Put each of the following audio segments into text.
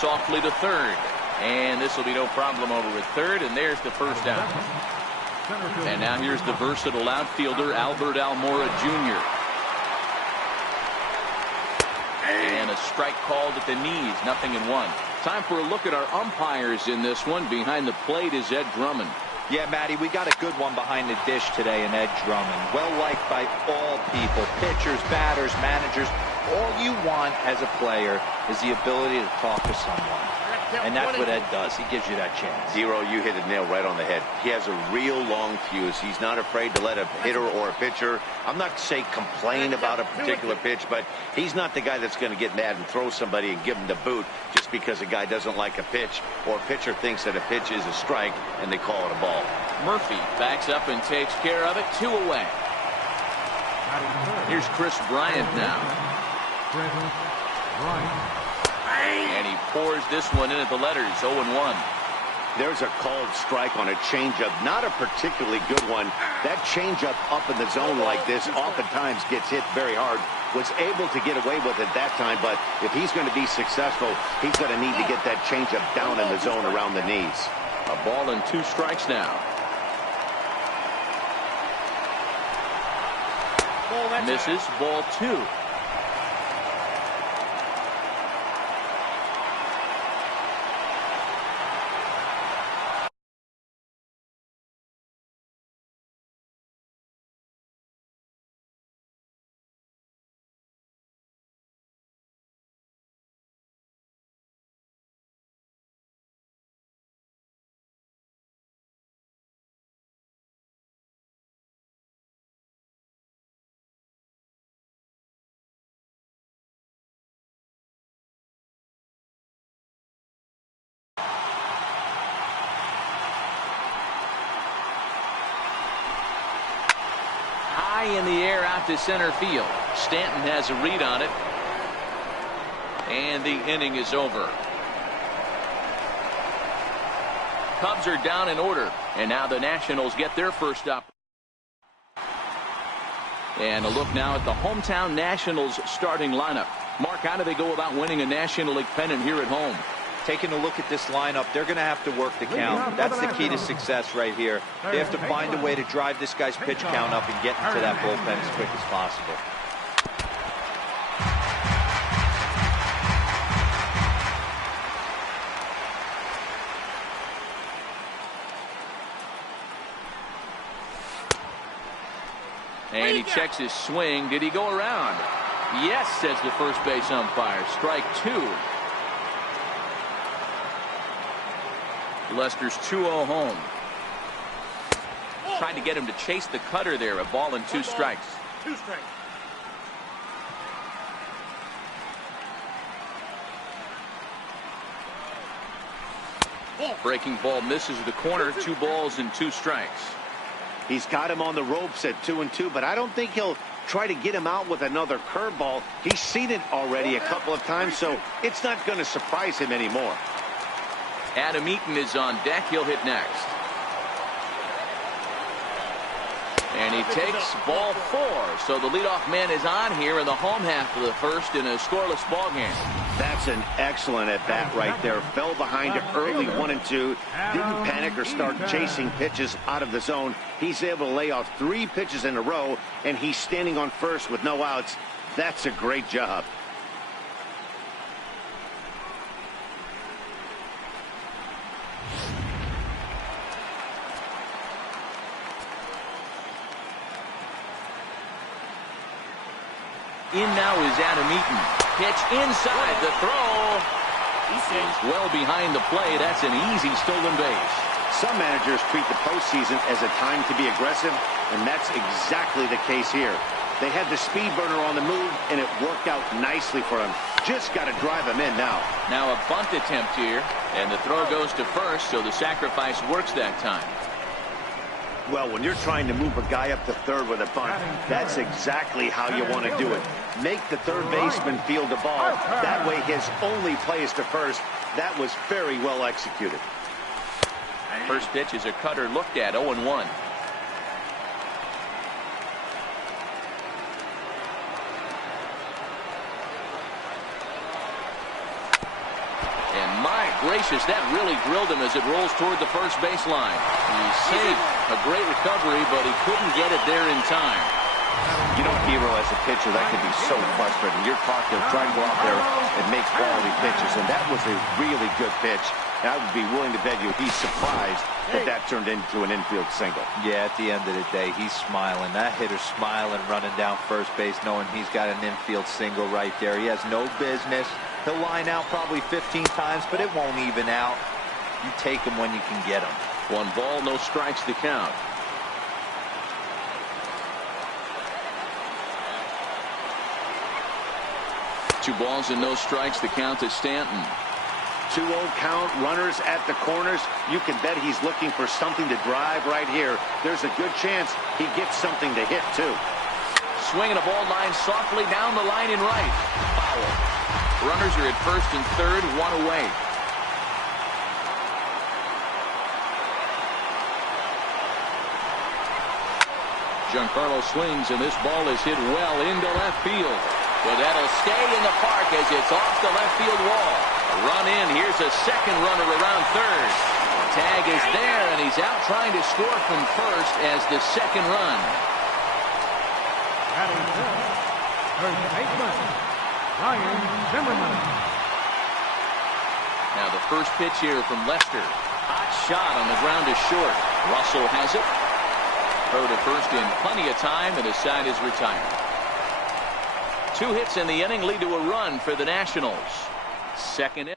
softly to third. And this will be no problem over at third, and there's the first down. And now here's the versatile outfielder, Albert Almora Jr. And a strike called at the knees, 0-1. Time for a look at our umpires in this one. Behind the plate is Ed Drummond. Yeah, Matty, we got a good one behind the dish today in Ed Drummond. Well liked by all people, pitchers, batters, managers. All you want as a player is the ability to talk to someone. And that's what Ed does. He gives you that chance. Zero, you hit the nail right on the head. He has a real long fuse. He's not afraid to let a hitter or a pitcher, I'm not to say complain about a particular pitch, but he's not the guy that's going to get mad and throw somebody and give him the boot just because a guy doesn't like a pitch or a pitcher thinks that a pitch is a strike and they call it a ball. Murphy backs up and takes care of it. 2 away. Here's Chris Bryant now. And he pours this one in at the letters, 0-1. There's a called strike on a changeup, not a particularly good one. That changeup up in the zone like this oftentimes gets hit very hard. Was able to get away with it that time, but if he's going to be successful, he's going to need to get that changeup down in the zone around the knees. A ball and 2 strikes now. Misses, ball 2. High in the air out to center field. Stanton has a read on it. And the inning is over. Cubs are down in order. And now the Nationals get their first up. And a look now at the hometown Nationals starting lineup. Mark, how do they go about winning a National League pennant here at home? Taking a look at this lineup, they're going to have to work the count. That's the key to success right here. They have to find a way to drive this guy's pitch count up and get into that bullpen as quick as possible. And he checks his swing. Did he go around? Yes, says the first base umpire. Strike 2. Lester's 2-0 home. Trying to get him to chase the cutter there. A ball and 2 strikes. 2 strikes. Breaking ball misses the corner. 2 balls and 2 strikes. He's got him on the ropes at 2-2, but I don't think he'll try to get him out with another curveball. He's seen it already a couple of times, so it's not going to surprise him anymore. Adam Eaton is on deck. He'll hit next. And he takes ball 4. So the leadoff man is on here in the home half of the first in a scoreless ball game. That's an excellent at-bat right there. Fell behind it early 1-2. Didn't panic or start chasing pitches out of the zone. He's able to lay off 3 pitches in a row, and he's standing on first with no outs. That's a great job. In now is Adam Eaton. Pitch inside the throw. He's well behind the play. That's an easy stolen base. Some managers treat the postseason as a time to be aggressive, and that's exactly the case here. They had the speed burner on the move, and it worked out nicely for him. Just got to drive him in now. Now a bunt attempt here, and the throw goes to first, so the sacrifice works that time. Well, when you're trying to move a guy up to third with a bunt, that's exactly how you want to do it. Make the third baseman field the ball. That way his only play is to first. That was very well executed. First pitch is a cutter looked at, 0-1. And And my gracious, that really drilled him as it rolls toward the first baseline. He saved a great recovery, but he couldn't get it there in time. You know, Hero, as a pitcher, that can be so frustrating. You're talking, trying to go out there and make quality pitches, and that was a really good pitch. And I would be willing to bet you he's surprised that that turned into an infield single. Yeah, at the end of the day, he's smiling. That hitter's smiling, running down first base, knowing he's got an infield single right there. He has no business. He'll line out probably 15 times, but it won't even out. You take him when you can get him. 1 ball, no strikes to count. Two balls and no strikes to count to Stanton. 2-0 count, runners at the corners. You can bet he's looking for something to drive right here. There's a good chance he gets something to hit, too. Swinging a ball line softly down the line in right. Foul. Runners are at first and third, 1 away. Giancarlo swings, and this ball is hit well into left field. But that'll stay in the park as it's off the left field wall. A run in. Here's a second runner around third. Tag is there, and he's out trying to score from first as the second run. Now the first pitch here from Lester. Hot shot on the ground is short. Russell has it. Throw to first in plenty of time, and his side is retired. 2 hits in the inning lead to a run for the Nationals. Second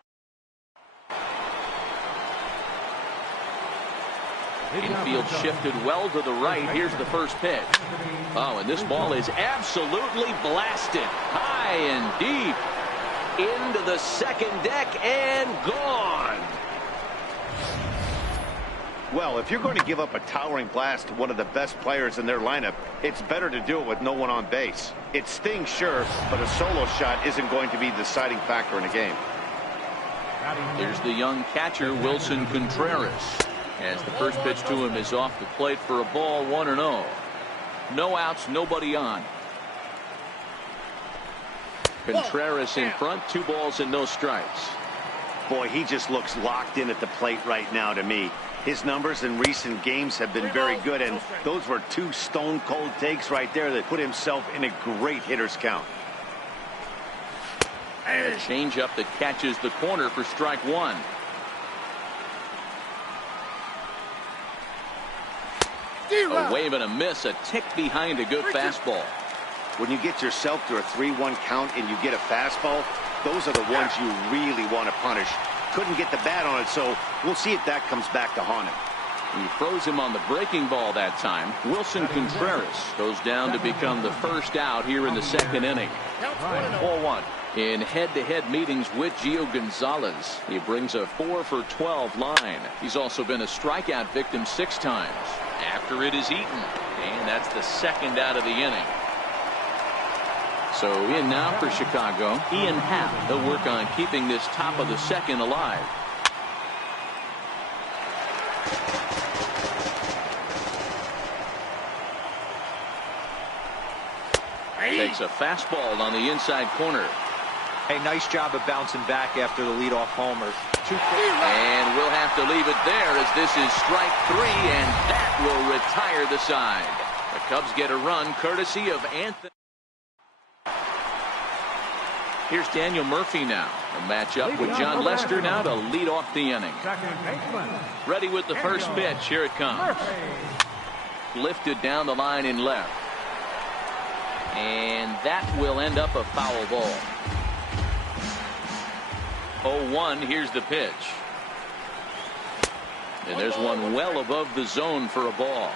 infield shifted well to the right. Here's the first pitch. Oh, and this ball is absolutely blasted. High and deep into the second deck and gone. Well, if you're going to give up a towering blast to one of the best players in their lineup, it's better to do it with no one on base. It stings, sure, but a solo shot isn't going to be the deciding factor in a game. Here's the young catcher, Wilson Contreras, as the first pitch to him is off the plate for a ball, 1-0. No outs, nobody on. Contreras in front, 2 balls and no strikes. Boy, he just looks locked in at the plate right now to me. His numbers in recent games have been very good, and those were 2 stone-cold takes right there that put himself in a great hitter's count. A changeup that catches the corner for strike 1. A wave and a miss, a tick behind a good fastball. When you get yourself to a 3-1 count and you get a fastball, those are the ones you really want to punish. Couldn't get the bat on it, so we'll see if that comes back to haunt him. He froze him on the breaking ball that time. Wilson Contreras goes down to become the first out here in the second inning. 4-1. In head-to-head meetings with Gio Gonzalez, he brings a 4-for-12 line. He's also been a strikeout victim 6 times. After it is eaten, and that's the second out of the inning. So in now for Chicago, Ian Happ. He'll work on keeping this top of the second alive. Takes a fastball on the inside corner. Hey, nice job of bouncing back after the leadoff homer. And we'll have to leave it there as this is strike 3, and that will retire the side. The Cubs get a run courtesy of Anthony. Here's Daniel Murphy now. A matchup with John Lester now to lead off the inning. Ready with the first pitch. Here it comes. Lifted down the line in left. And that will end up a foul ball. 0-1. Here's the pitch. And there's one well above the zone for a ball.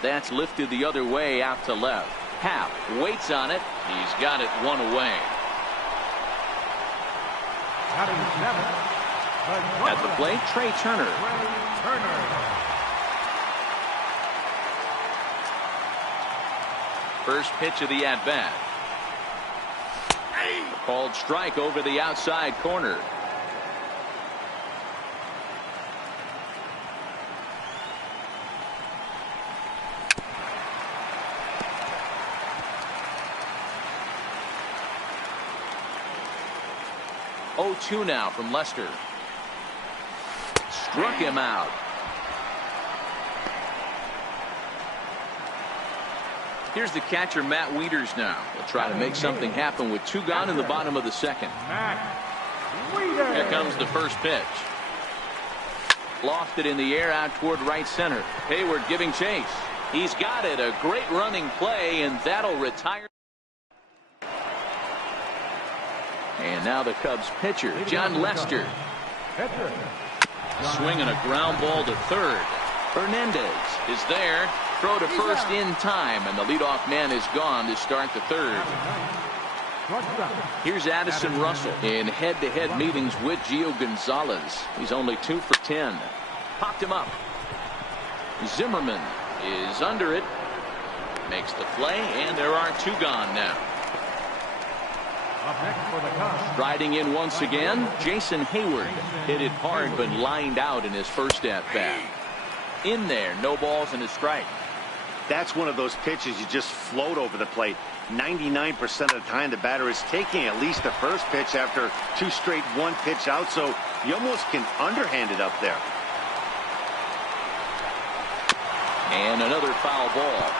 That's lifted the other way out to left. Happ waits on it. He's got it 1 away. At the plate, Trey Turner. First pitch of the at-bat. Called strike over the outside corner. 0-2 now from Lester. Struck him out. Here's the catcher, Matt Wieters now. He'll try to make something happen with 2 gone in the bottom of the second. Here comes the first pitch. Lofted in the air out toward right center. Hayward giving chase. He's got it. A great running play, and that'll retire. And now the Cubs pitcher, John Lester. Swinging a ground ball to third. Hernandez is there. Throw to first in time, and the leadoff man is gone to start the third. Here's Addison Russell in head-to-head meetings with Gio Gonzalez. He's only 2 for 10. Popped him up. Zimmerman is under it. Makes the play, and there are 2 gone now. Riding in once again, Jason Hayward. Hit it hard, but lined out in his first at-bat. In there, no balls and a strike. That's one of those pitches you just float over the plate. 99% of the time the batter is taking at least the first pitch after 2 straight 1-pitch out, so you almost can underhand it up there. And another foul ball.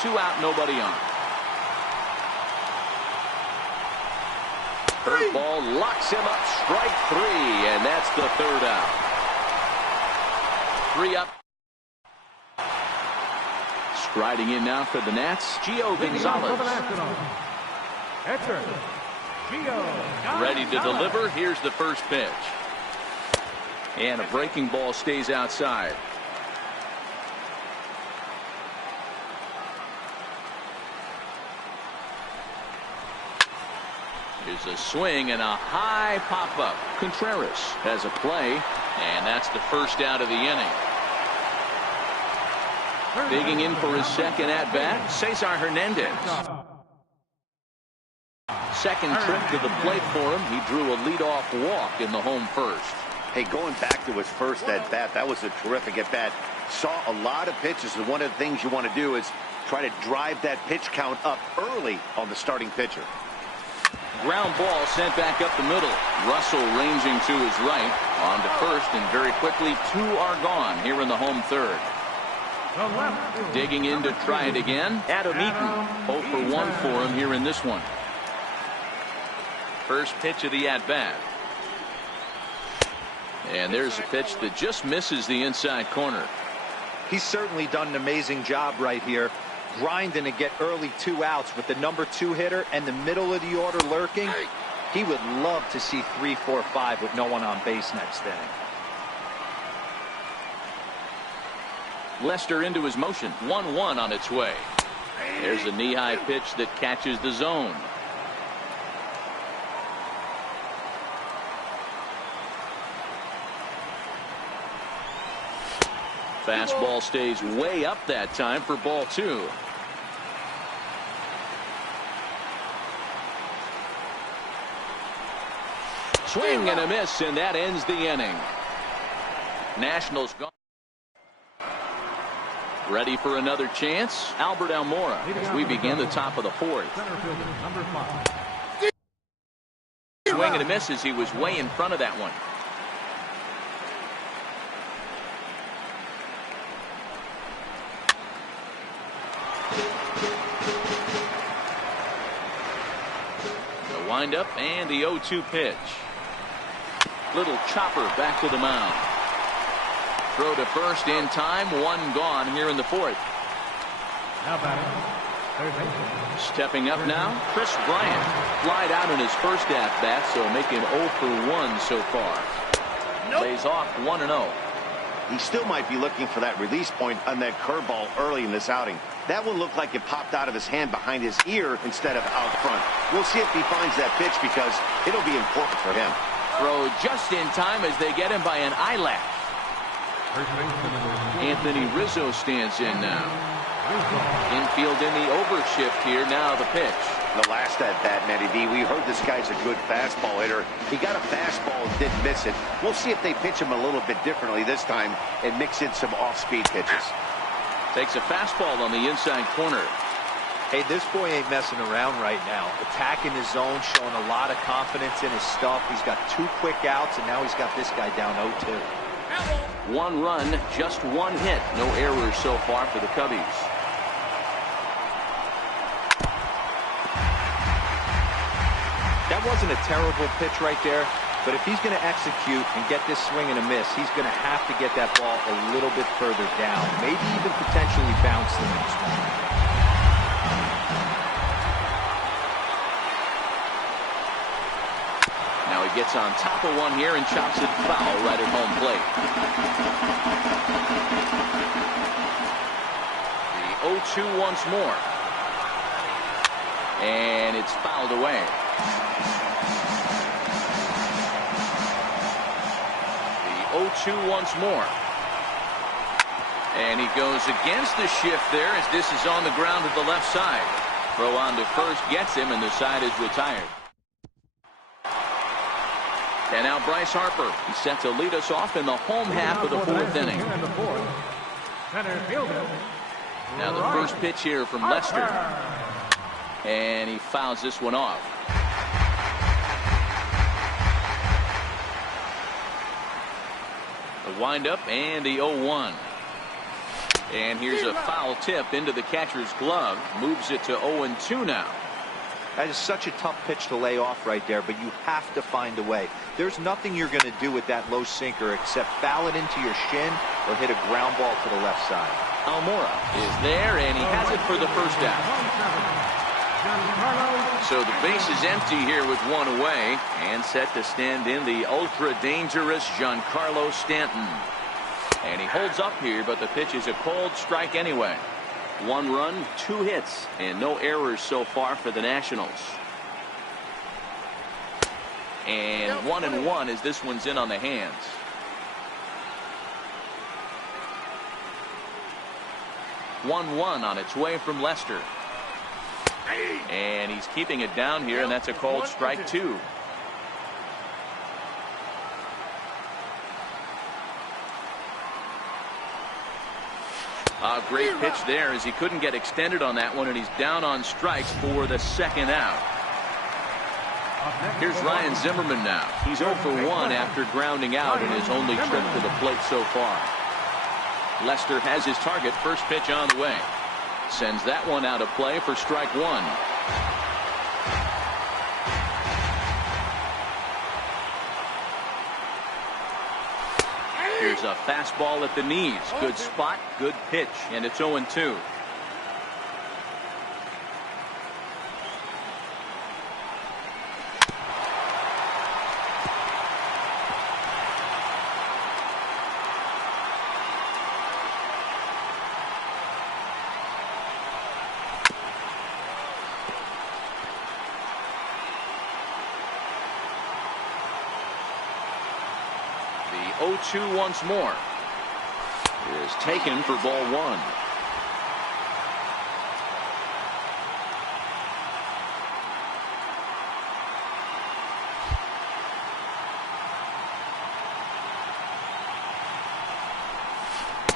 2 out, nobody on. Curveball locks him up, strike 3, and that's the 3rd out. 3 up. Striding in now for the Nats, Gio Gonzalez. Ready to deliver. Here's the first pitch. And a breaking ball stays outside. Here's a swing and a high pop-up. Contreras has a play, and that's the first out of the inning. Digging in for his second at-bat, Cesar Hernandez. Second trip to the plate for him. He drew a leadoff walk in the home first. Hey, going back to his first at-bat, that was a terrific at-bat. Saw a lot of pitches, and one of the things you want to do is try to drive that pitch count up early on the starting pitcher. Ground ball sent back up the middle. Russell ranging to his right. On to first, and very quickly 2 are gone here in the home third. Digging in to try it again. Adam Eaton. 0 for 1 for him here in this one. First pitch of the at-bat. And there's a pitch that just misses the inside corner. He's certainly done an amazing job right here, grinding to get early 2 outs with the number 2 hitter and the middle of the order lurking. He would love to see 3, 4, 5 with no one on base next inning. Lester into his motion. 1-1 on its way. There's a knee-high pitch that catches the zone. Fastball stays way up that time for ball 2. Swing and a miss, and that ends the inning. Nationals gone. Ready for another chance. Albert Almora as we begin the top of the 4th. Swing and a miss as he was way in front of that one. The windup and the 0-2 pitch. Little chopper back to the mound. Throw to first in time. 1 gone here in the 4th. Stepping up now, Chris Bryant. Flied out in his first at-bat, so making 0 for 1 so far. Lays off 1-0. He still might be looking for that release point on that curveball early in this outing. That one looked like it popped out of his hand behind his ear instead of out front. We'll see if he finds that pitch because it'll be important for him. Throw just in time as they get him by an eyelash. Anthony Rizzo stands in now. Infield in the overshift here. Now the pitch. The last at-bat, Matty D, we heard this guy's a good fastball hitter. He got a fastball and didn't miss it. We'll see if they pitch him a little bit differently this time and mix in some off-speed pitches. Takes a fastball on the inside corner. Hey, this boy ain't messing around right now. Attacking his zone, showing a lot of confidence in his stuff. He's got 2 quick outs, and now he's got this guy down 0-2. 1 run, just 1 hit. No errors so far for the Cubbies. That wasn't a terrible pitch right there, but if he's going to execute and get this swing and a miss, he's going to have to get that ball a little bit further down, maybe even potentially bounce the next one. Now he gets on top of one here and chops it foul right at home plate. The 0-2 once more. And it's fouled away. The 0-2 once more. And he goes against the shift there as this is on the ground to the left side. Throw on to first gets him, and the side is retired. And now Bryce Harper. He's set to lead us off in the home half of the 4th inning. Now the first pitch here from Lester. And he fouls this one off. The windup and the 0-1. And here's a foul tip into the catcher's glove. Moves it to 0-2 now. That is such a tough pitch to lay off right there, but you have to find a way. There's nothing you're going to do with that low sinker except foul it into your shin or hit a ground ball to the left side. Almora is there, and he has it for the first out. So the base is empty here with 1 away, and set to stand in the ultra-dangerous Giancarlo Stanton. And he holds up here, but the pitch is a cold strike anyway. 1 run, 2 hits, and no errors so far for the Nationals. And 1-1 as this one's in on the hands. One on its way from Lester. And he's keeping it down here, and that's a called strike 2. A great pitch there as he couldn't get extended on that one, and he's down on strikes for the 2nd out. Here's Ryan Zimmerman now. He's 0 for 1 after grounding out in his only trip to the plate so far. Lester has his target. First pitch on the way. Sends that one out of play for strike 1. Here's a fastball at the knees. Good spot, good pitch, and it's 0-2. The 0-2 once more is taken for ball 1.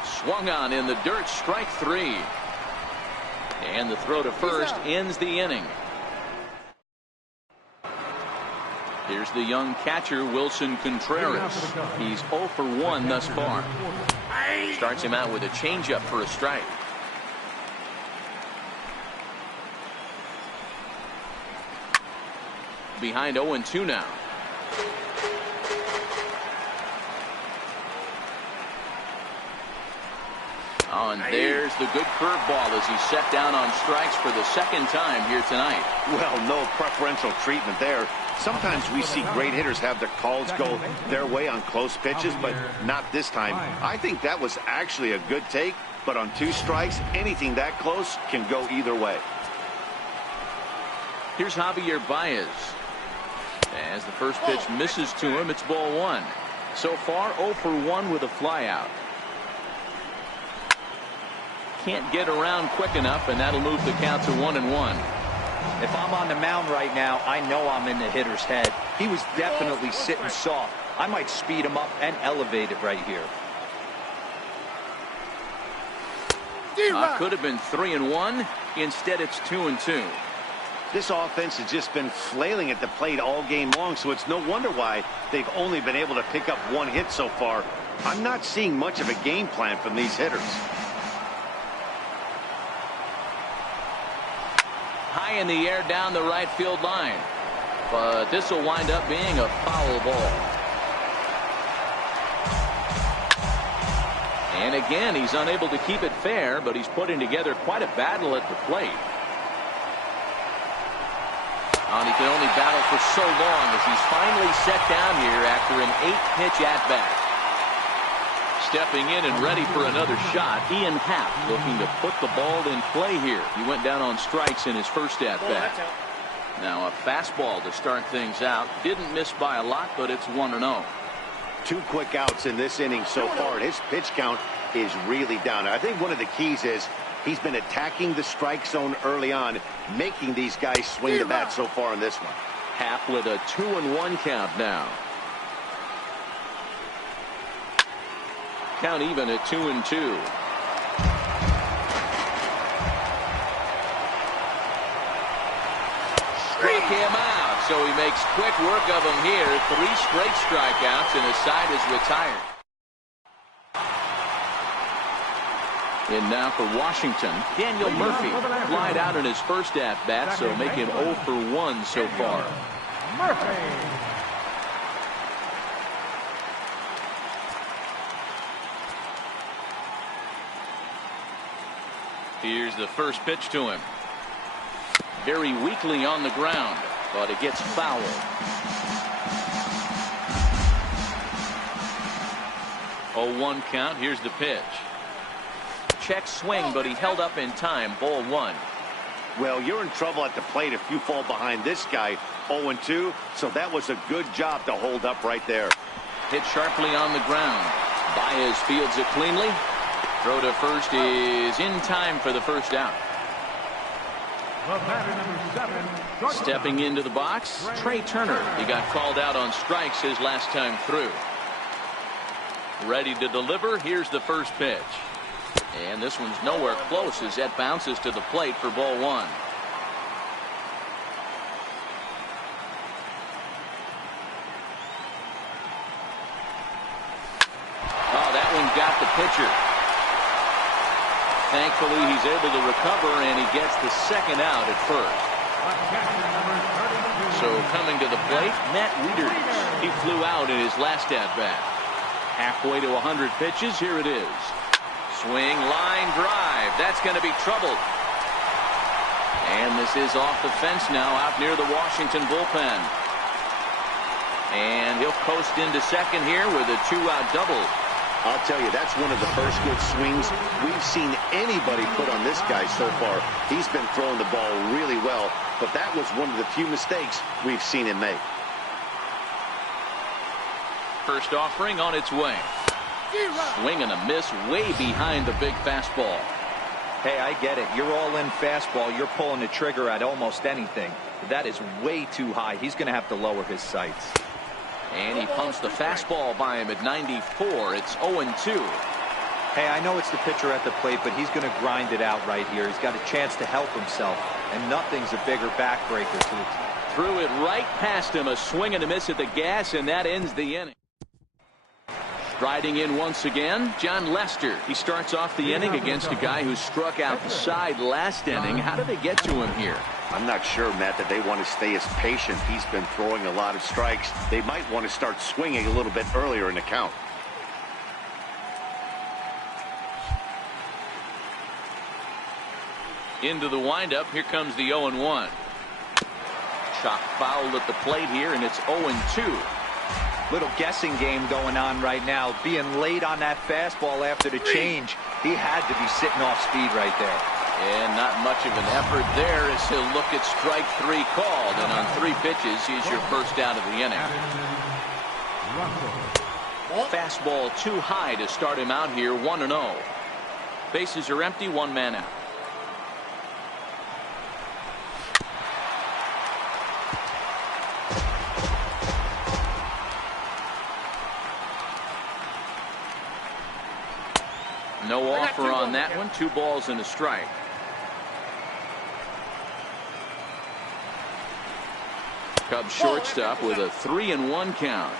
Swung on in the dirt, strike 3. And the throw to first ends the inning. Here's the young catcher, Wilson Contreras. He's 0 for 1 thus far. Starts him out with a changeup for a strike. Behind 0-2 now. Oh, and there's the good curveball as he's set down on strikes for the 2nd time here tonight. Well, no preferential treatment there. Sometimes we see great hitters have their calls go their way on close pitches, but not this time. I think that was actually a good take, but on 2 strikes, anything that close can go either way. Here's Javier Baez. As the first pitch misses to him, it's ball 1. So far, 0 for 1 with a flyout. Can't get around quick enough, and that'll move the count to 1-1. If I'm on the mound right now, I know I'm in the hitter's head. He was definitely sitting soft. I might speed him up and elevate it right here. Could have been 3-1. Instead, it's 2-2. This offense has just been flailing at the plate all game long, so it's no wonder why they've only been able to pick up one hit so far. I'm not seeing much of a game plan from these hitters. High in the air down the right field line. But this will wind up being a foul ball. And again, he's unable to keep it fair, but he's putting together quite a battle at the plate. And he can only battle for so long as he's finally set down here after an 8-pitch at-bat. Stepping in and ready for another shot, Ian Happ looking to put the ball in play here. He went down on strikes in his first at-bat. Now a fastball to start things out. Didn't miss by a lot, but it's 1-0. 2 quick outs in this inning so far, and his pitch count is really down. I think one of the keys is he's been attacking the strike zone early on, making these guys swing the bat so far in this one. Happ with a 2-1 count now. Count even at 2-2. Struck him out, so he makes quick work of him here. 3 straight strikeouts, and his side is retired. And now for Washington, Daniel Murphy flied out in his first at-bat, so make him 0 for 1 so far. Here's the first pitch to him. Very weakly on the ground, but it gets fouled. 0-1 count. Here's the pitch. Check swing, but he held up in time. Ball 1. Well, you're in trouble at the plate if you fall behind this guy. 0-2, so that was a good job to hold up right there. Hit sharply on the ground. Baez fields it cleanly. Throw to first is in time for the first out. Stepping into the box, Trey Turner. He got called out on strikes his last time through. Ready to deliver. Here's the first pitch. And this one's nowhere close as that bounces to the plate for ball 1. Oh, that one got the pitcher. Thankfully, he's able to recover, and he gets the second out at first. So coming to the plate, Matt Wieters. He flew out in his last at-bat. Halfway to 100 pitches, here it is. Swing, line drive. That's going to be troubled. And this is off the fence now out near the Washington bullpen. And he'll coast into second here with a 2-out double. I'll tell you, that's one of the first good swings we've seen anybody put on this guy so far. He's been throwing the ball really well, but that was one of the few mistakes we've seen him make. First offering on its way. Swing and a miss way behind the big fastball. Hey, I get it. You're all in fastball. You're pulling the trigger at almost anything. That is way too high. He's going to have to lower his sights. And he pumps the fastball by him at 94. It's 0-2. Hey, I know it's the pitcher at the plate, but he's going to grind it out right here. He's got a chance to help himself, and nothing's a bigger backbreaker to the team. Threw it right past him. A swing and a miss at the gas, and that ends the inning. Striding in once again, John Lester. He starts off the inning against a guy who struck out the side last inning. How did they get to him here? I'm not sure, Matt, that they want to stay as patient. He's been throwing a lot of strikes. They might want to start swinging a little bit earlier in the count. Into the windup. Here comes the 0-1. Chop foul at the plate here, and it's 0-2. Little guessing game going on right now. Being late on that fastball after the change. He had to be sitting off speed right there. And not much of an effort there as he'll look at strike 3 called. And on 3 pitches, he's your first out of the inning. Fastball too high to start him out here, 1-0. Bases are empty, 1 man out. No offer on that one. 2 balls and a strike. Cubs shortstop with a 3-1 count.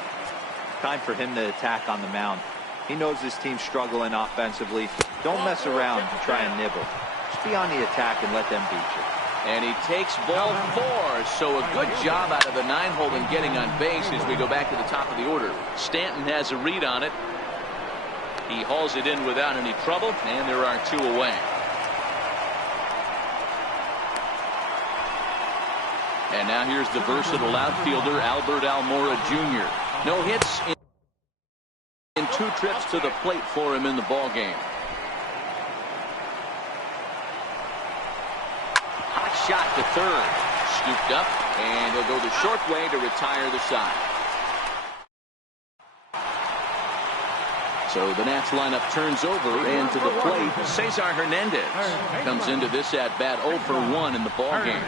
Time for him to attack on the mound. He knows his team's struggling offensively. Don't mess around and try and nibble. Just be on the attack and let them beat you. And he takes ball 4. So a good job out of the 9-hole in getting on base as we go back to the top of the order. Stanton has a read on it. He hauls it in without any trouble, and there are 2 away. And now here's the versatile outfielder, Albert Almora Jr. No hits in 2 trips to the plate for him in the ball game. Hot shot to third. Scooped up, and he'll go the short way to retire the side. So the Nats lineup turns over, and to the plate, Cesar Hernandez comes into this at bat 0 for 1 in the ball game.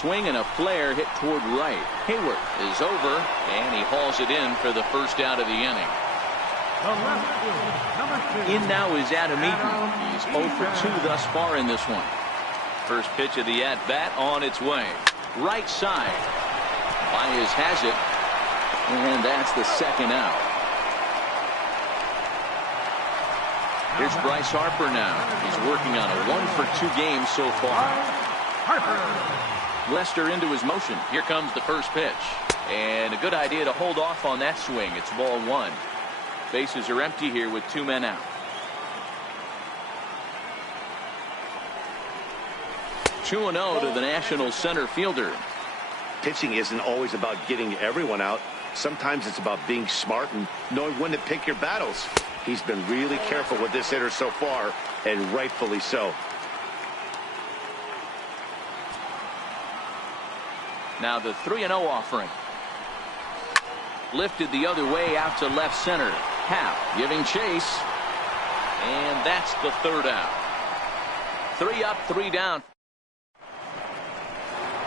Swing and a flare hit toward right. Hayward is over, and he hauls it in for the first out of the inning. In now is Adam Eaton. He's 0 for 2 thus far in this one. First pitch of the at-bat on its way. Right side. Baez has it, and that's the second out. Here's Bryce Harper now. He's working on a 1 for 2 game so far. Lester into his motion. Here comes the first pitch. And a good idea to hold off on that swing. It's ball 1. Bases are empty here with 2 men out. 2-0 to the National center fielder. Pitching isn't always about getting everyone out. Sometimes it's about being smart and knowing when to pick your battles. He's been really careful with this hitter so far, and rightfully so. Now the 3-0 offering. Lifted the other way out to left center. Happ giving chase. And that's the third out. 3 up, 3 down.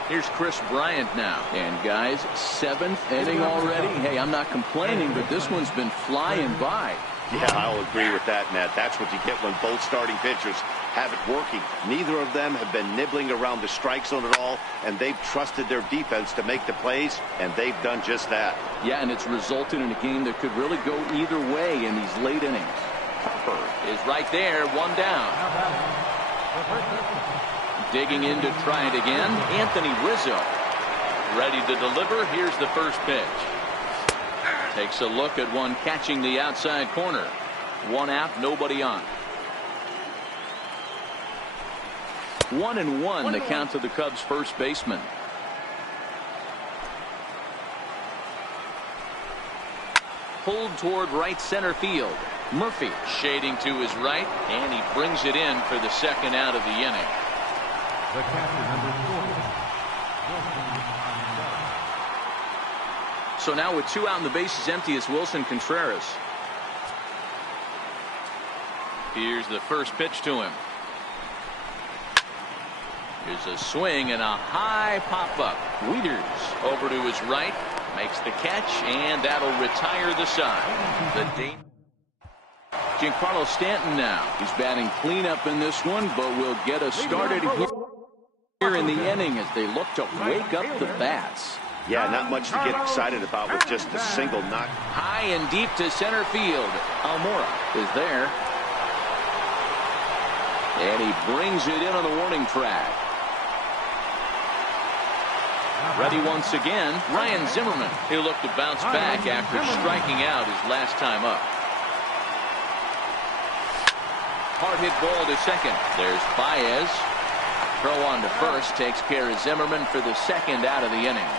Here's Chris Bryant now. And guys, 7th inning already. Hey, I'm not complaining, but this one's been flying by. Yeah, I'll agree with that, Matt. That's what you get when both starting pitchers have it working. Neither of them have been nibbling around the strike zone at all, and they've trusted their defense to make the plays, and they've done just that. Yeah, and it's resulted in a game that could really go either way in these late innings. Harper is right there, 1 down. Digging in to try it again, Anthony Rizzo. Ready to deliver. Here's the first pitch. Takes a look at one catching the outside corner. 1 out, nobody on. 1-1 the count to the Cubs first baseman. Pulled toward right center field. Murphy shading to his right, and he brings it in for the second out of the inning. The catcher, number 4. So now with 2 out and the bases empty, it's Wilson Contreras. Here's the first pitch to him. Here's a swing and a high pop-up. Wieters over to his right, makes the catch, and that'll retire the side. Giancarlo Stanton now. He's batting cleanup in this one, but will get us started here in the inning as they look to wake up the bats. Yeah, not much to get excited about with just a single knock. High and deep to center field. Almora is there. And he brings it in on the warning track. Ready once again, Ryan Zimmerman. He'll look to bounce back after striking out his last time up. Hard hit ball to second. There's Baez. Throw on to first takes care of Zimmerman for the second out of the inning.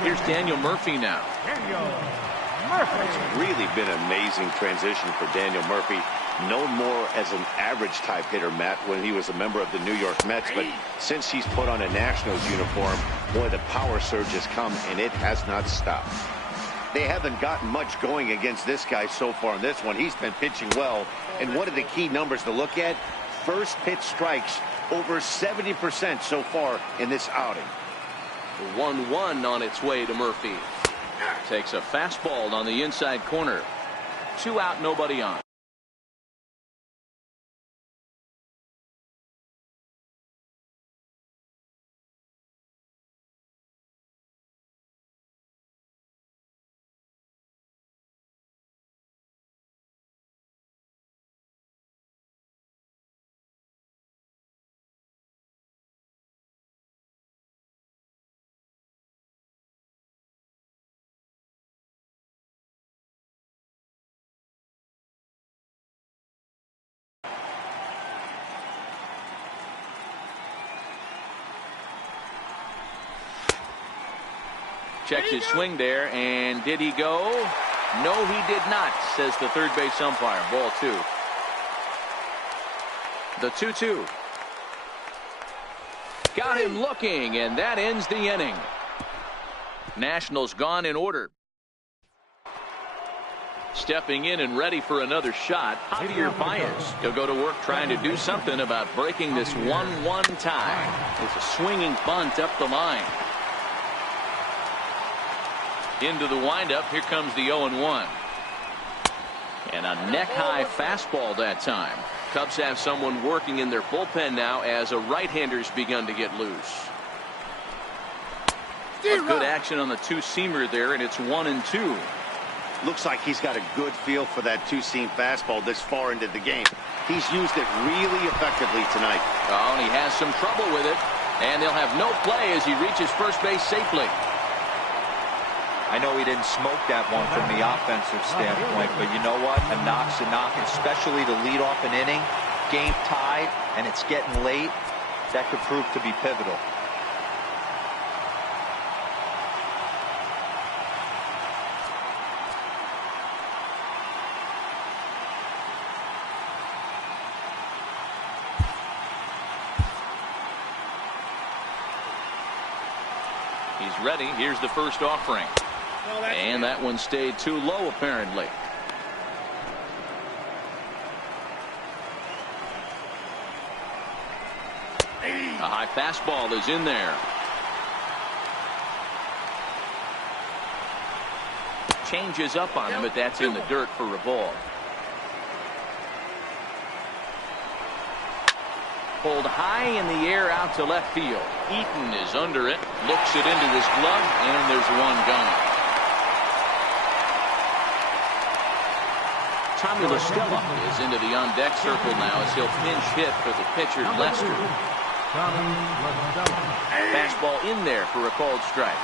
Here's Daniel Murphy now. It's really been an amazing transition for Daniel Murphy. Known more as an average type hitter, Matt, when he was a member of the New York Mets, but since he's put on a Nationals uniform, boy, the power surge has come, and it has not stopped. They haven't gotten much going against this guy so far in this one. He's been pitching well, and one of the key numbers to look at, first pitch strikes, over 70% so far in this outing. 1-1 on its way to Murphy. Takes a fastball on the inside corner. 2 out, nobody on. Checked his swing there, and did he go? No, he did not, says the third base umpire. Ball 2. The 2-2. Got him looking, and that ends the inning. Nationals gone in order. Stepping in and ready for another shot, Javier Baez. He'll go to work trying to do something about breaking this 1-1 tie. It's a swinging bunt up the line. Into the windup. Here comes the 0-1. And a neck-high fastball that time. Cubs have someone working in their bullpen now as a right-hander's begun to get loose. A good action on the two-seamer there, and it's 1-2. Looks like he's got a good feel for that two-seam fastball this far into the game. He's used it really effectively tonight. Oh, and he has some trouble with it. And they'll have no play as he reaches first base safely. I know he didn't smoke that one from the offensive standpoint, but you know what? A knock's a knock, especially to lead off an inning. Game tied, and it's getting late. That could prove to be pivotal. He's ready. Here's the first offering. And that one stayed too low, apparently. A high fastball is in there. Changes up on him, but that's in the dirt for a ball. Pulled high in the air out to left field. Eaton is under it, looks it into his glove, and there's one gone. Tommy La Stella is into the on-deck circle now as he'll pinch hit for the pitcher, Lester. Fastball in there for a called strike.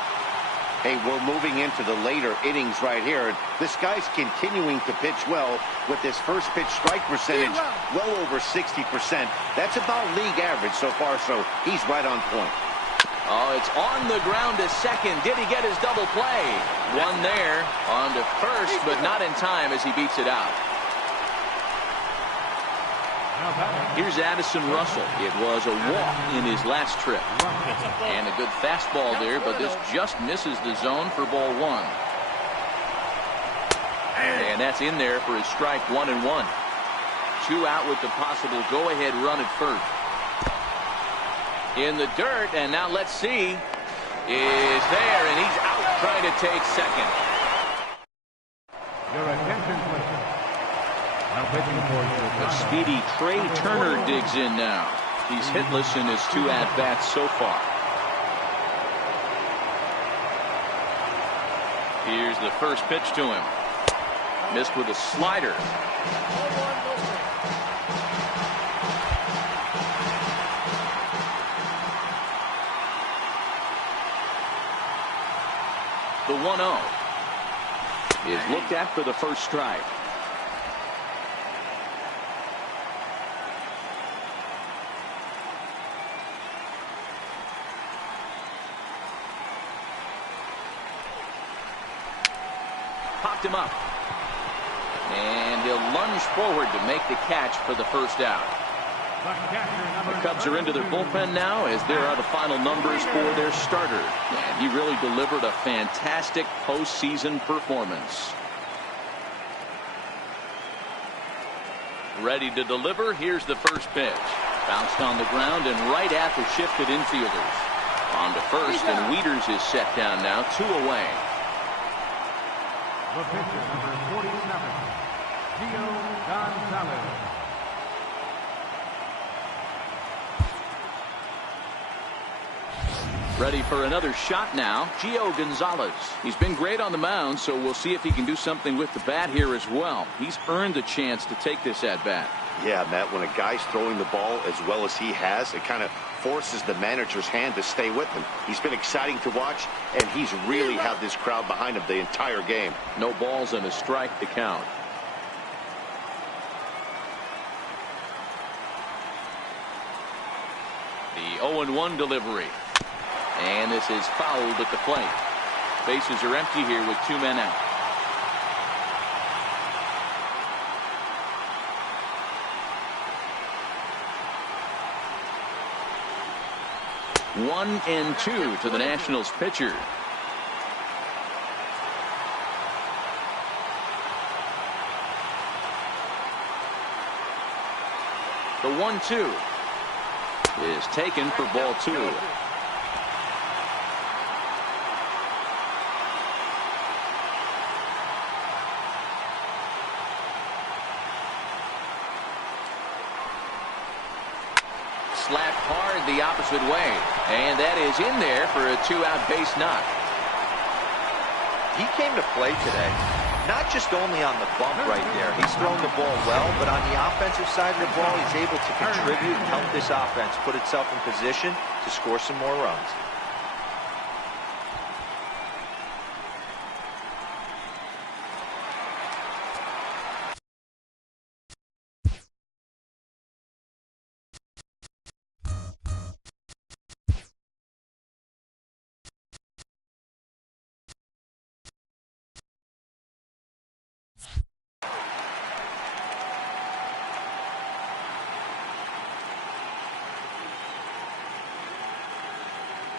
Hey, we're moving into the later innings right here. This guy's continuing to pitch well with his first pitch strike percentage well over 60%. That's about league average so far, so he's right on point. Oh, it's on the ground to second. Did he get his double play? One there on to first, but not in time as he beats it out. Here's Addison Russell. It was a walk in his last trip. And a good fastball there, but this just misses the zone for ball 1. And that's in there for his strike, 1-1. 2 out with the possible go-ahead run at first. In the dirt, and now let's see. Is there, and he's out trying to take second. Your attention, please. Now pitching for The speedy Trey Turner digs in now. He's hitless in his 2 at-bats so far. Here's the first pitch to him. Missed with a slider. The 1-0 is looked at for the first strike. Popped him up. And he'll lunge forward to make the catch for the first out. The Cubs are into their bullpen now as there are the final numbers for their starter. And he really delivered a fantastic postseason performance. Ready to deliver. Here's the first pitch. Bounced on the ground and right at the shifted infielders. On to first, and Wieters is set down now, 2 away. the pitcher, number 47, Gio Gonzalez. Ready for another shot now, Gio Gonzalez. He's been great on the mound, so we'll see if he can do something with the bat here as well. He's earned the chance to take this at bat. Yeah, Matt, when a guy's throwing the ball as well as he has, it kind of forces the manager's hand to stay with him. He's been exciting to watch, and he's really had this crowd behind him the entire game. No balls and a strike to count. The 0-1 delivery. And this is fouled at the plate. Bases are empty here with 2 men out. One and two to the Nationals pitcher. The 1-2 is taken for ball 2. Slapped hard the opposite way, and that is in there for a 2-out base knock. He came to play today, not just only on the bump right there. He's thrown the ball well, but on the offensive side of the ball, he's able to contribute and help this offense put itself in position to score some more runs.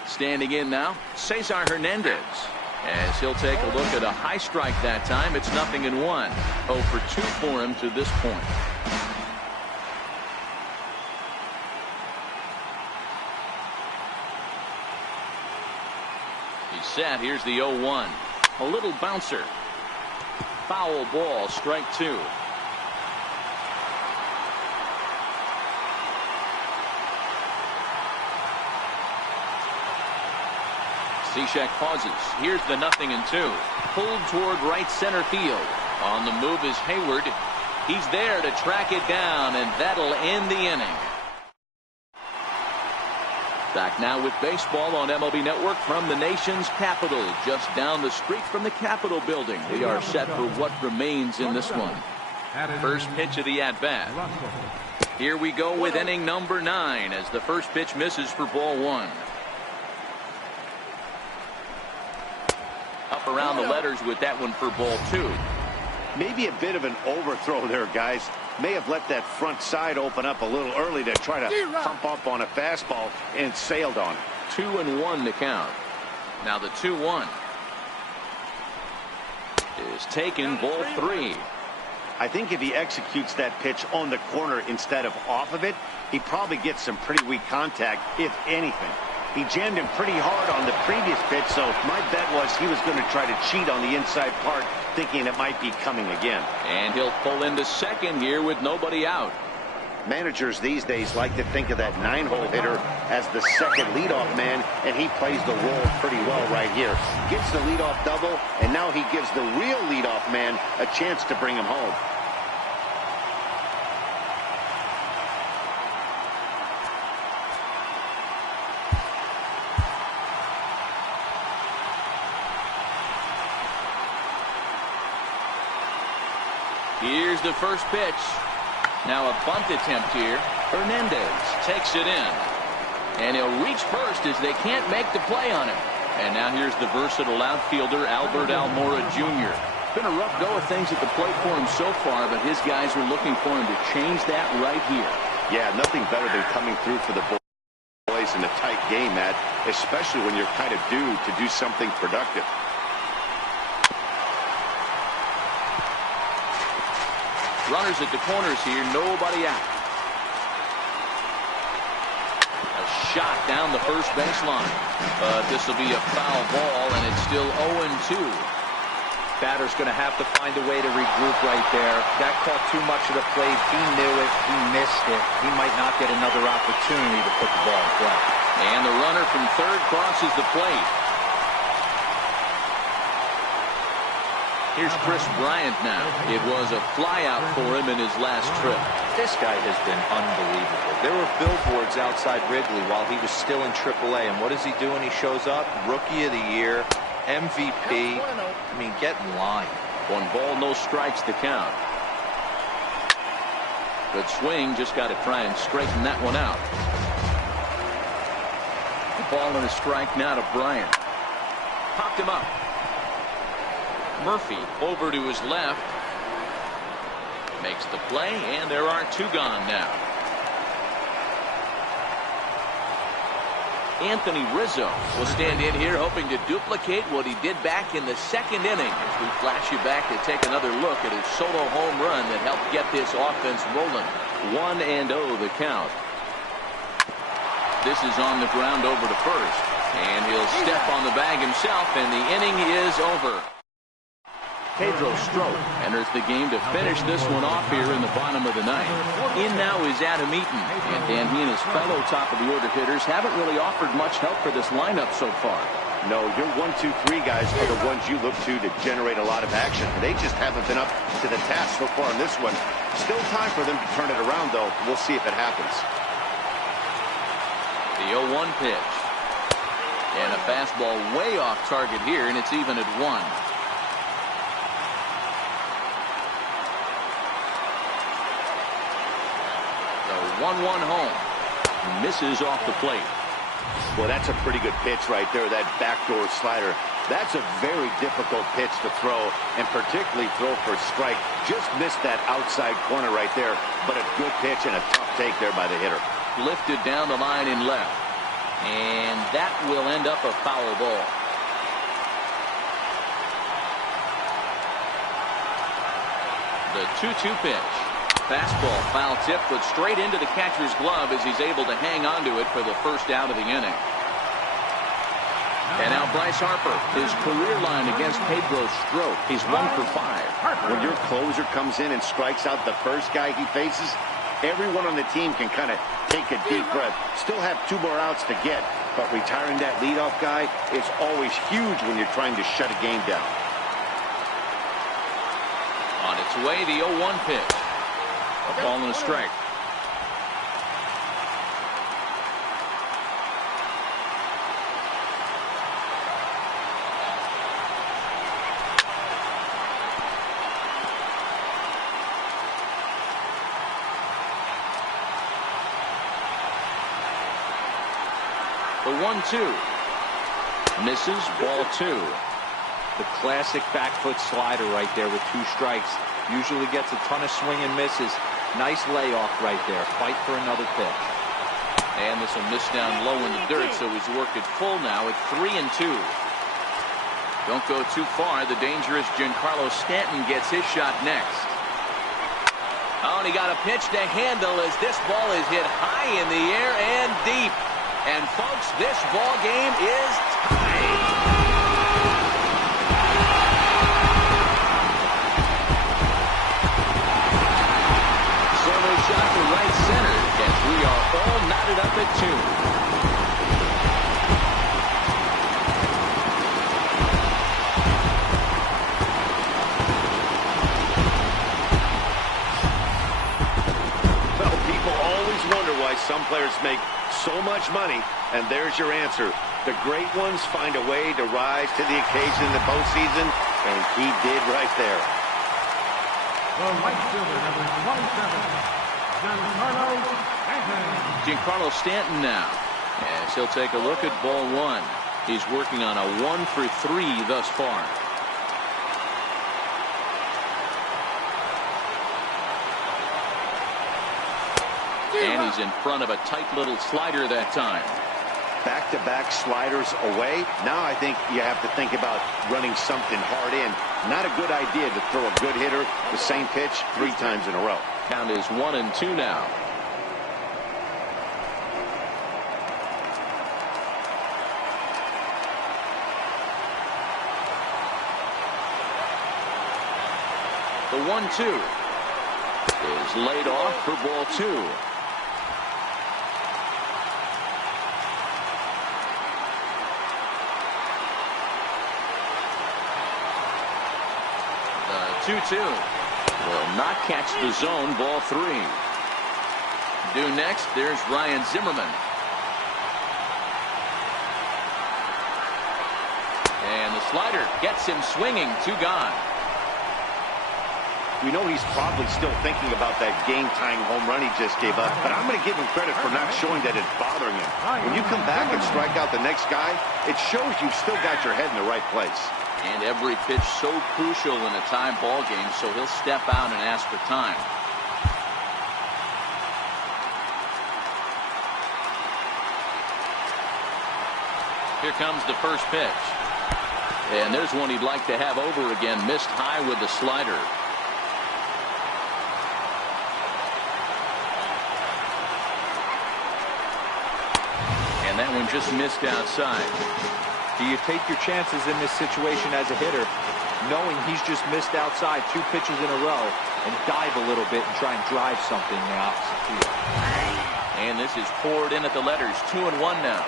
Standing in now, Cesar Hernandez, as he'll take a look at a high strike that time. It's 0-1. 0 for 2 for him to this point. He's set. Here's the 0-1. A little bouncer. Foul ball, strike 2. Cishek pauses. Here's the 0-2. Pulled toward right center field. On the move is Hayward. He's there to track it down, and that'll end the inning. Back now with baseball on MLB Network from the nation's capital, just down the street from the Capitol building. We are set for what remains in this one. First pitch of the at-bat. Here we go with inning number 9 as the first pitch misses for ball 1. Up around the letters with that one for ball 2. Maybe a bit of an overthrow there, guys. May have let that front side open up a little early to try to pump up on a fastball and sailed on it. 2-1 to count. Now the 2-1 is taken, ball 3. I think if he executes that pitch on the corner instead of off of it, he probably gets some pretty weak contact, if anything. He jammed him pretty hard on the previous pitch, so my bet was he was going to try to cheat on the inside part, thinking it might be coming again. And he'll pull into second here with nobody out. Managers these days like to think of that 9-hole hitter as the second leadoff man, and he plays the role pretty well right here. Gets the leadoff double, and now he gives the real leadoff man a chance to bring him home. Here's the first pitch. Now a bunt attempt here. Hernandez takes it in. And he'll reach first as they can't make the play on him. And now here's the versatile outfielder, Albert Almora Jr. Been a rough go of things at the plate for him so far, but his guys are looking for him to change that right here. Yeah, nothing better than coming through for the boys in a tight game, Matt, especially when you're kind of due to do something productive. Runners at the corners here, nobody out. A shot down the first baseline. But this will be a foul ball, and it's still 0-2. Batter's going to have to find a way to regroup right there. That caught too much of the plate. He knew it. He missed it. He might not get another opportunity to put the ball in play. And the runner from third crosses the plate. Here's Chris Bryant now. It was a flyout for him in his last trip. This guy has been unbelievable. There were billboards outside Wrigley while he was still in AAA. And what does he do when he shows up? Rookie of the Year, MVP. I mean, get in line. 1 ball, no strikes to count. Good swing. Just got to try and straighten that one out. The ball and a strike now to Bryant. Popped him up. Murphy over to his left. Makes the play, and there are 2 gone now. Anthony Rizzo will stand in here hoping to duplicate what he did back in the 2nd inning. As we flash you back to take another look at his solo home run that helped get this offense rolling. 1-0 the count. This is on the ground over to first. And he'll step on the bag himself, and the inning is over. Pedro Strop enters the game to finish this one off here in the bottom of the 9th. In now is Adam Eaton. And Dan, he and his fellow top-of-the-order hitters haven't really offered much help for this lineup so far. No, your 1, 2, 3 guys are the ones you look to generate a lot of action. They just haven't been up to the task so far in this one. Still time for them to turn it around, though. We'll see if it happens. The 0-1 pitch. And a fastball way off target here, and it's even at 1. The 1-1 home. Misses off the plate. Well, that's a pretty good pitch right there, that backdoor slider. That's a very difficult pitch to throw, and particularly throw for a strike. Just missed that outside corner right there, but a good pitch and a tough take there by the hitter. Lifted down the line in left. And that will end up a foul ball. The 2-2 pitch. Fastball foul tip, but straight into the catcher's glove as he's able to hang on to it for the first out of the inning. And now Bryce Harper, his career line against Pedro Strop. He's 1 for 5. When your closer comes in and strikes out the first guy he faces, everyone on the team can kind of take a deep breath. Still have 2 more outs to get, but retiring that leadoff guy is always huge when you're trying to shut a game down. On its way, the 0-1 pitch. A ball and a strike. The 1-2. Misses, ball 2. The classic back foot slider right there with 2 strikes. Usually gets a ton of swing and misses. Nice layoff right there. Fight for another pitch. And this will miss down low in the dirt, so he's worked it full now at 3-2. Don't go too far. The dangerous Giancarlo Stanton gets his shot next. Oh, and he got a pitch to handle as this ball is hit high in the air and deep. And folks, this ball game is tied. Shot to right center as we are all knotted up at 2. Well, people always wonder why some players make so much money, and there's your answer. The great ones find a way to rise to the occasion in the postseason, and he did right there. The right fielder, number 27. Giancarlo Stanton now, as he'll take a look at ball 1. He's working on a 1 for 3 thus far. And he's in front of a tight little slider that time. Back-to-back sliders away. Now I think you have to think about running something hard in. Not a good idea to throw a good hitter the same pitch 3 times in a row. Count is 1-2 now. The 1-2 is laid off for ball 2. The 2-2 will not catch the zone, ball 3. Due next, there's Ryan Zimmerman. And the slider gets him swinging, 2 gone. We know he's probably still thinking about that game-tying home run he just gave up, but I'm going to give him credit for not showing that it's bothering him. When you come back and strike out the next guy, it shows you've still got your head in the right place. And every pitch so crucial in a tie ball game, so he'll step out and ask for time. Here comes the first pitch. And there's one he'd like to have over again. Missed high with the slider. And that one just missed outside. Do you take your chances in this situation as a hitter, knowing he's just missed outside 2 pitches in a row, and dive a little bit and try and drive something in the opposite field? And this is poured in at the letters. 2-1 now.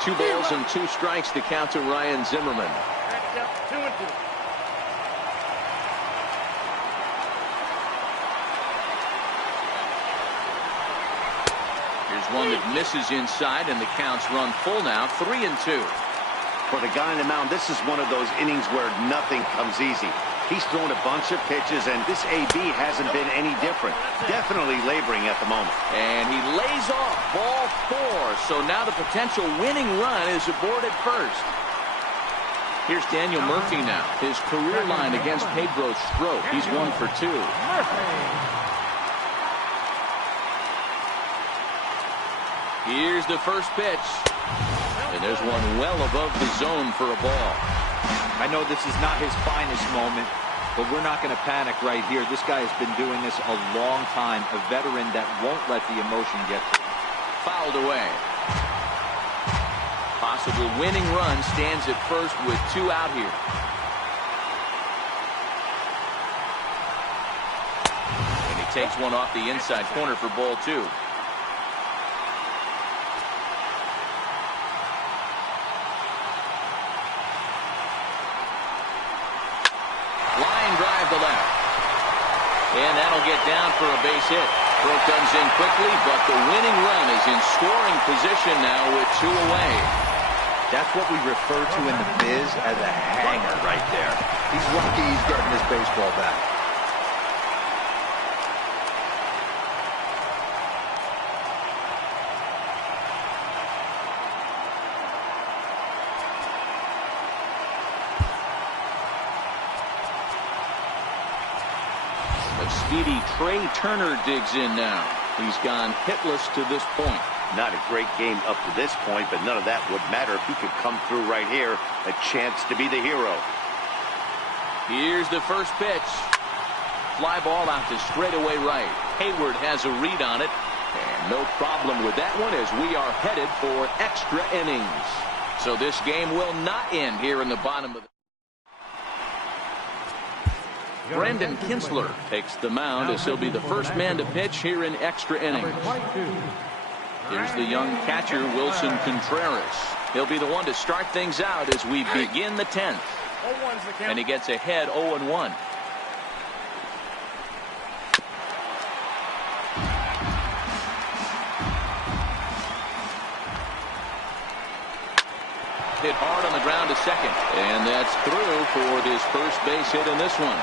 Two balls and 2 strikes to count to Ryan Zimmerman. 2-2. Here's one that misses inside, and the count's run full now. 3-2. For the guy on the mound, this is one of those innings where nothing comes easy. He's thrown a bunch of pitches, and this AB hasn't been any different. Definitely laboring at the moment. And he lays off ball 4. So now the potential winning run is aboard at first. Here's Daniel Murphy now. His career line against Pedro Strop. He's 1 for 2. Here's the first pitch. And there's one well above the zone for a ball. I know this is not his finest moment, but we're not going to panic right here. This guy has been doing this a long time. A veteran that won't let the emotion get to him. Fouled away. Possible winning run stands at first with 2 out here. And he takes one off the inside corner for ball 2. Line drive to left. And that'll get down for a base hit. Throw comes in quickly, but the winning run is in scoring position now with 2 away. That's what we refer to in the biz as a hanger right there. He's lucky he's getting his baseball back. A speedy Trey Turner digs in now. He's gone hitless to this point. Not a great game up to this point, but none of that would matter if he could come through right here. A chance to be the hero. Here's the first pitch. Fly ball out to straightaway right. Hayward has a read on it. And no problem with that one as we are headed for extra innings. So this game will not end here in the bottom of the... Brendan Kinsler takes the mound as he'll be the first man to pitch here in extra innings. Here's the young catcher, Wilson Contreras. He'll be the one to start things out as we begin the 10th. And he gets ahead 0-1. Hit hard on the ground to second. And that's through for this first base hit in this one.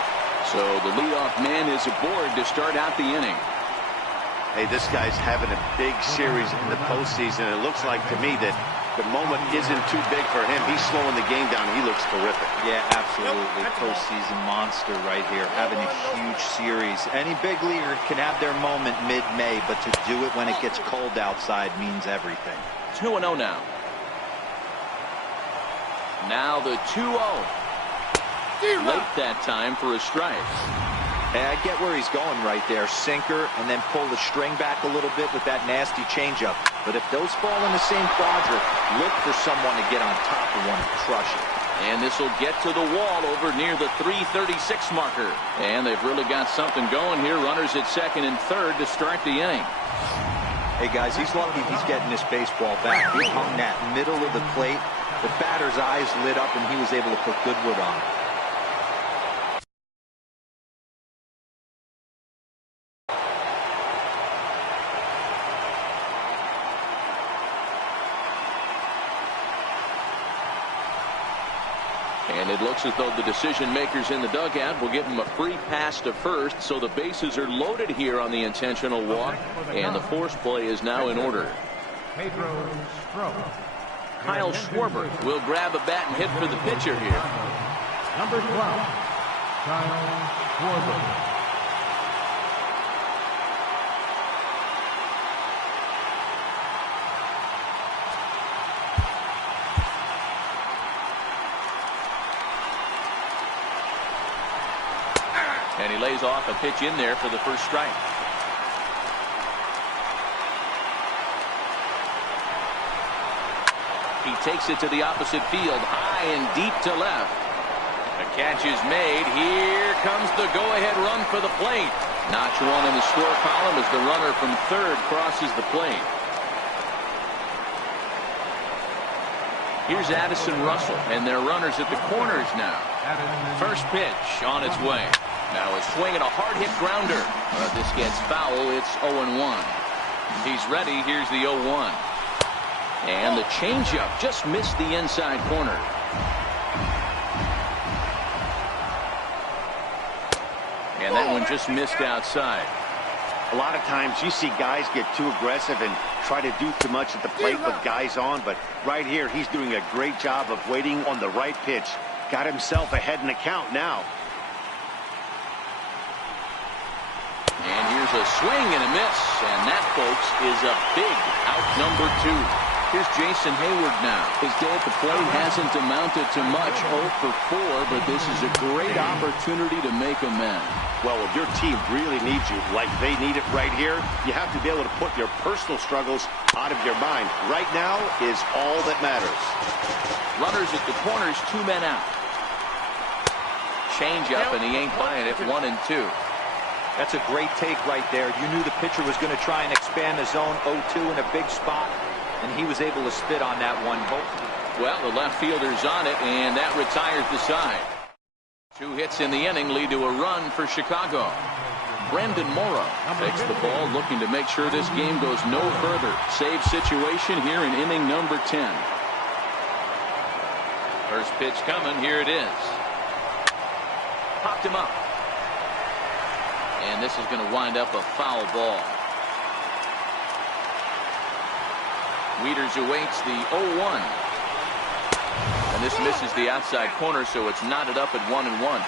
So the leadoff man is aboard to start out the inning. Hey, this guy's having a big series in the postseason. It looks like to me that the moment isn't too big for him. He's slowing the game down. He looks terrific. Yeah, absolutely. Postseason monster right here, having a huge series. Any big leaguer can have their moment mid-May, but to do it when it gets cold outside means everything. 2-0 now. Now the 2-0. Late that time for a strike. Hey, I get where he's going right there. Sinker, and then pull the string back a little bit with that nasty changeup. But if those fall in the same quadrant, look for someone to get on top of one and crush it. And this will get to the wall over near the 336 marker. And they've really got something going here. Runners at second and third to start the inning. Hey, guys, he's lucky he's getting this baseball back. He hung that middle of the plate. The batter's eyes lit up, and he was able to put good wood on it. And And it looks as though the decision makers in the dugout will give him a free pass to first, so the bases are loaded here on the intentional walk, and the force play is now in order. Kyle Schwarber will grab a bat and hit for the pitcher here. Number 12, Kyle Schwarber. And he lays off a pitch in there for the first strike. He takes it to the opposite field, high and deep to left. The catch is made. Here comes the go-ahead run for the plate. Notch one in the score column as the runner from third crosses the plate. Here's Addison Russell, and their runners at the corners now. First pitch on its way. Now a swing and a hard-hit grounder. This gets foul. It's 0-1. He's ready. Here's the 0-1. And the changeup just missed the inside corner. And that one just missed outside. A lot of times you see guys get too aggressive and try to do too much at the plate with guys on, but right here he's doing a great job of waiting on the right pitch. Got himself ahead in the count now. And here's a swing and a miss, and that, folks, is a big out number 2. Here's Jason Hayward now. His day at the plate hasn't amounted to much, 0 for 4, but this is a great opportunity to make amends. Well, if your team really needs you like they need it right here, you have to be able to put your personal struggles out of your mind. Right now is all that matters. Runners at the corners, 2 men out. Change up, and he ain't buying it. 1-2. That's a great take right there. You knew the pitcher was going to try and expand the zone. 0-2 in a big spot, and he was able to spit on that one. Well, the left fielder's on it, and that retires the side. 2 hits in the inning lead to a run for Chicago. Brandon Morrow takes the ball, looking to make sure this game goes no further. Save situation here in inning number 10. First pitch coming. Here it is. Popped him up. And this is going to wind up a foul ball. Wieters awaits the 0-1. And this misses the outside corner, so it's knotted up at 1-1.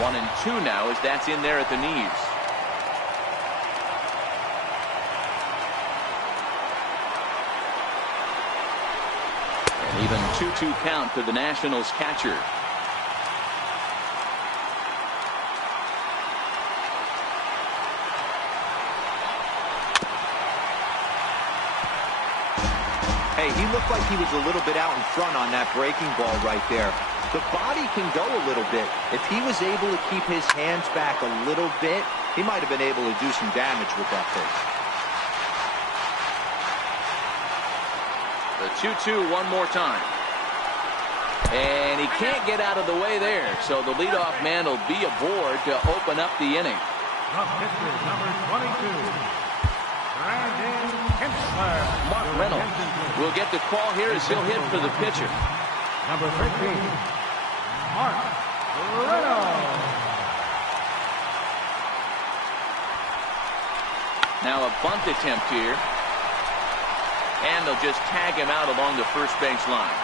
One and 2 now, as that's in there at the knees. Even 2-2 count to the Nationals catcher. Hey, he looked like he was a little bit out in front on that breaking ball right there. The body can go a little bit. If he was able to keep his hands back a little bit, he might have been able to do some damage with that pitch. The 2-2 one more time. And he can't get out of the way there, so the leadoff man will be aboard to open up the inning. Number 22, Brandon Kintzler. Mark Reynolds will get the call here as he'll hit for the pitcher. Number 13, Mark Reynolds. Now a bunt attempt here. And they'll just tag him out along the first base line.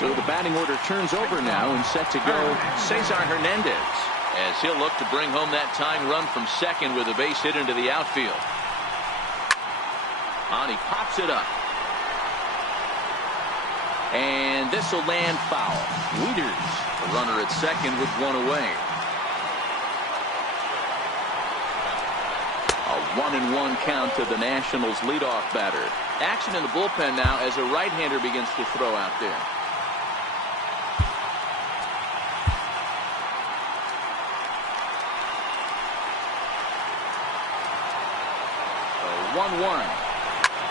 So the batting order turns over now, and set to go Cesar Hernandez, as he'll look to bring home that tying run from second with a base hit into the outfield. And he pops it up. And this will land foul. Wieters, the runner at second, with 1 away. A 1-1 count to the Nationals leadoff batter. Action in the bullpen now as a right-hander begins to throw out there. So 1-1.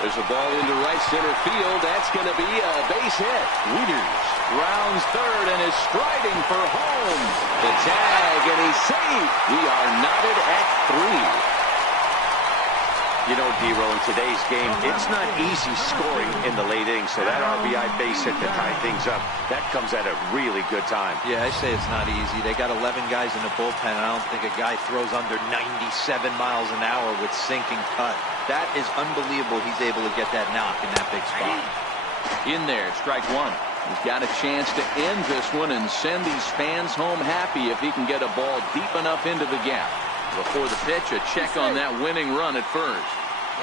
There's a ball into right center field. That's going to be a base hit. Wieters rounds third and is striding for home. The tag, and he's safe. We are knotted at 3. You know, D-Row, in today's game, it's not easy scoring in the late innings, so that RBI base hit to tie things up, that comes at a really good time. Yeah, I say it's not easy. They got 11 guys in the bullpen, and I don't think a guy throws under 97 miles an hour with sinking cut. That is unbelievable he's able to get that knock in that big spot. In there, strike one. He's got a chance to end this one and send these fans home happy if he can get a ball deep enough into the gap. Before the pitch, a check on that winning run at first.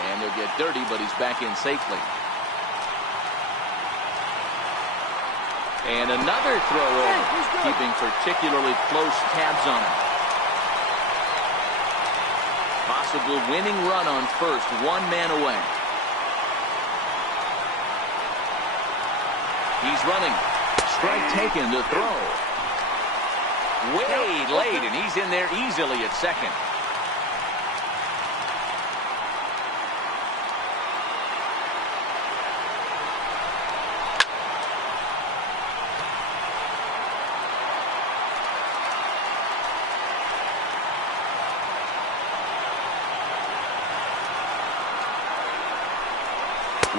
And he'll get dirty, but he's back in safely. And another throw over, keeping particularly close tabs on him. Possible winning run on first, one man away. He's running. Strike taken to throw. Way late, and he's in there easily at second.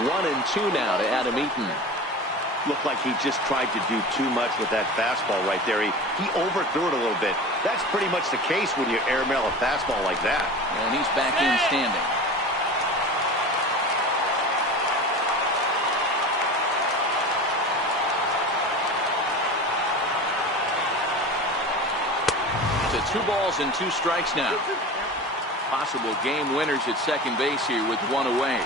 One and two now to Adam Eaton. Looked like he just tried to do too much with that fastball right there. He overthrew it a little bit. That's pretty much the case when you airmail a fastball like that. And he's back in standing. To 2 balls and 2 strikes now. Possible game winners at second base here with one away.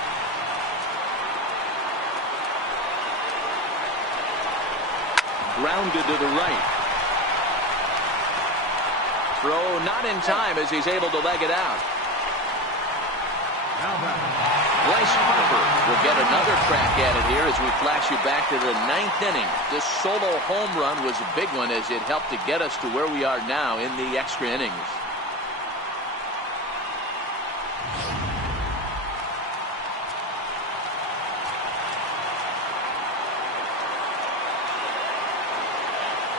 Grounded to the right. Throw not in time as he's able to leg it out. Bryce Harper will get another crack at it here as we flash you back to the 9th inning. This solo home run was a big one as it helped to get us to where we are now in the extra innings.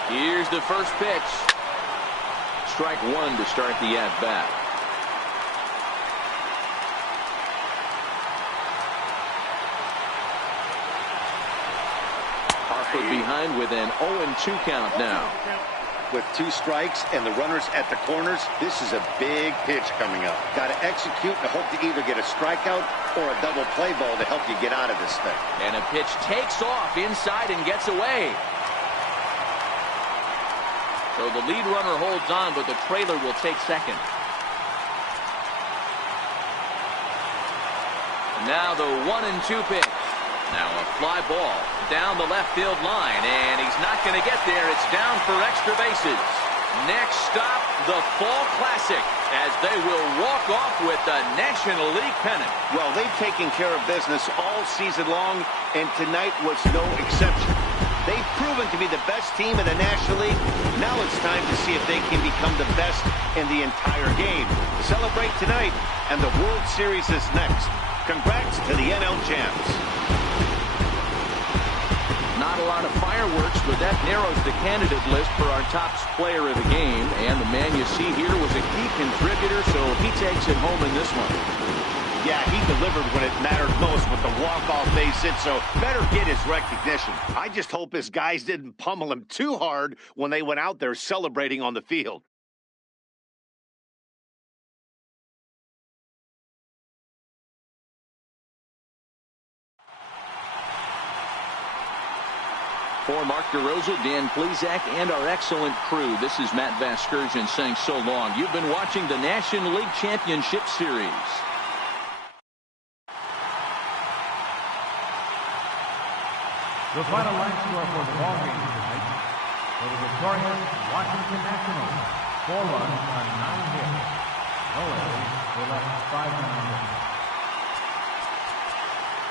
Here's the first pitch. Strike one to start the at-bat. Harper behind with an 0-2 count now. With 2 strikes and the runners at the corners, this is a big pitch coming up. Got to execute and hope to either get a strikeout or a double play ball to help you get out of this thing. And a pitch takes off inside and gets away. So the lead runner holds on, but the trailer will take second. And now the 1-2 pitch. Now a fly ball down the left field line, and he's not going to get there. It's down for extra bases. Next stop, the Fall Classic, as they will walk off with the National League pennant. Well, they've taken care of business all season long, and tonight was no exception. They've proven to be the best team in the National League. Now it's time to see if they can become the best in the entire game. Celebrate tonight, and the World Series is next. Congrats to the NL champs. Not a lot of fireworks, but that narrows the candidate list for our top player of the game. And the man you see here was a key contributor, so he takes it home in this one. Yeah, he delivered when it mattered most with the walk-off base hit, so better get his recognition. I just hope his guys didn't pummel him too hard when they went out there celebrating on the field. For Mark DeRosa, Dan Plesac, and our excellent crew, this is Matt Vasgersian saying so long. You've been watching the National League Championship Series. The final line score for the ball game tonight for the victorious Washington Nationals. 4 runs on 9 hits. No errors. They left 5 non-hits.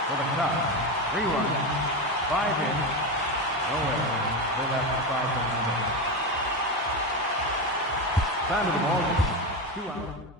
For the Cubs, 3 runs, 5 hits. No errors. They left 5 non-hits. Time of the ball game. 2 hours.